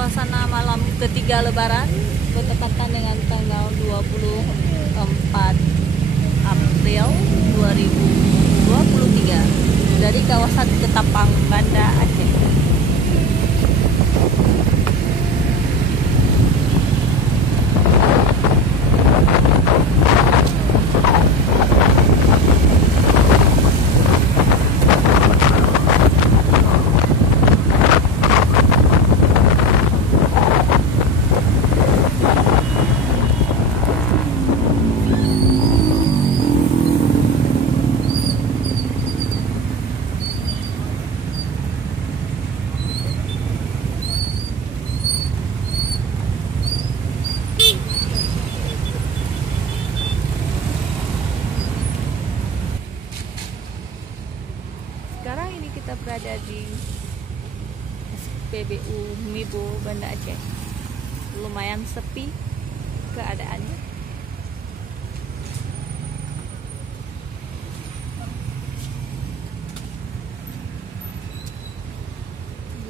suasana malam ketiga Lebaran bertepatan dengan tanggal 24 April 2023 dari kawasan Ketapang, Banda Aceh. Sekarang ini kita berada di SPBU Mibo, Banda Aceh. Lumayan sepi keadaannya.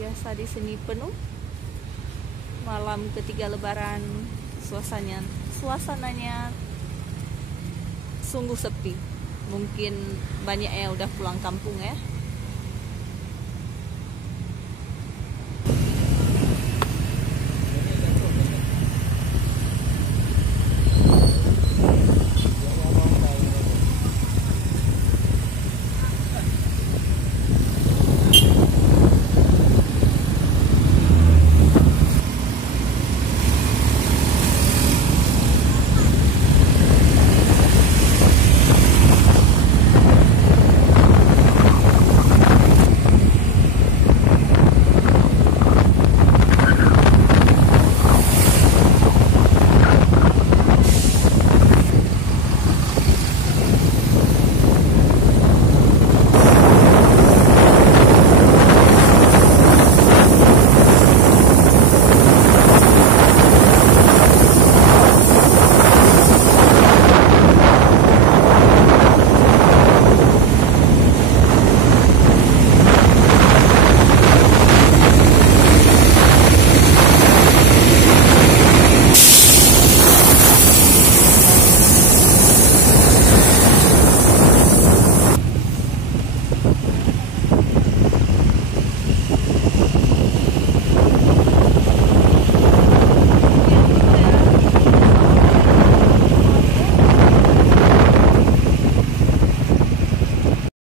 Biasa di sini penuh. Malam ketiga Lebaran suasananya sungguh sepi. Mungkin banyak yang udah pulang kampung ya.